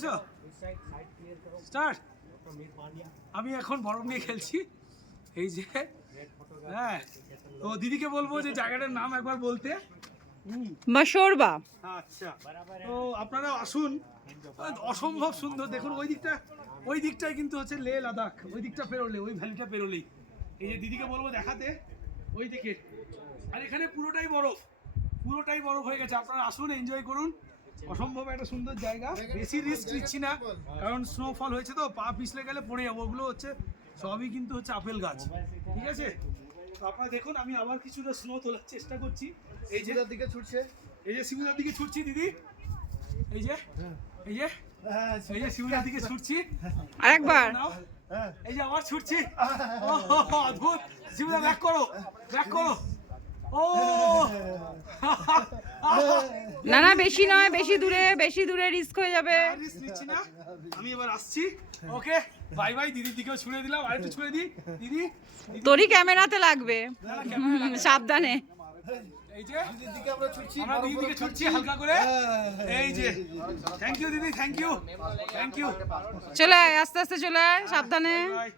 আছো স্টার্ট। আমি এখন বরফ নিয়ে খেলছি এই যে। হ্যাঁ, তো দিদিকে বলবো যে জায়গাটার নাম একবার বলতে। মাশোরবা। আচ্ছা, তো আপনারা আসুন, অসম্ভব সুন্দর। দেখুন ওই দিকটাই কিন্তু হচ্ছে লে লাদাখ। ওই দিকটা পেরোলে, ওই ভ্যালিটা পেরোলেই এই যে দিদিকে বলবো দেখাতে ওই দিকে। আর এখানে পুরোটাই বরফ হয়ে গেছে। আপনারা আসুন, এনজয় করুন। অসম্ভব একটা সুন্দর জায়গা। বেশি রিস্ক নিচ্ছি না, কারণ স্নোফল হয়েছে তো পা পিছলে গেলে পড়ে যাবো। ওগুলো হচ্ছে সবই কিন্তু হচ্ছে আপেল গাছ, ঠিক আছে? তো আপনারা দেখুন, আমি আবার কিছুটা স্নো তোলার চেষ্টা করছি। এই যে দিকে ছুটছে, এই যে শিমুলার দিকে ছুটছি দিদি, এই যে শিমুলার দিকে ছুটছি। আরেকবার। এই যে আবার ছুটছি। অদ্ভুত। শিমুলা ব্যাক করো। ও না না, বেশি নয়, বেশি দূরে রিস্ক হয়ে যাবে। রিস্ক নিচ্ছি না, আমি এবার আসছি। ওকে, বাই বাই। দিদির দিকেও ছুড়ে দিলাম, আর একটু ছুড়ে দিই দিদি। তোরই ক্যামেরাতে লাগবে, সাবধানে। এই যে আমরা দিদির দিকে ছুটছি হালকা করে। এই যে থ্যাংক ইউ দিদি, থ্যাংক ইউ। চলে আয়, আস্তে আস্তে চলে আয়, সাবধানে। বাই।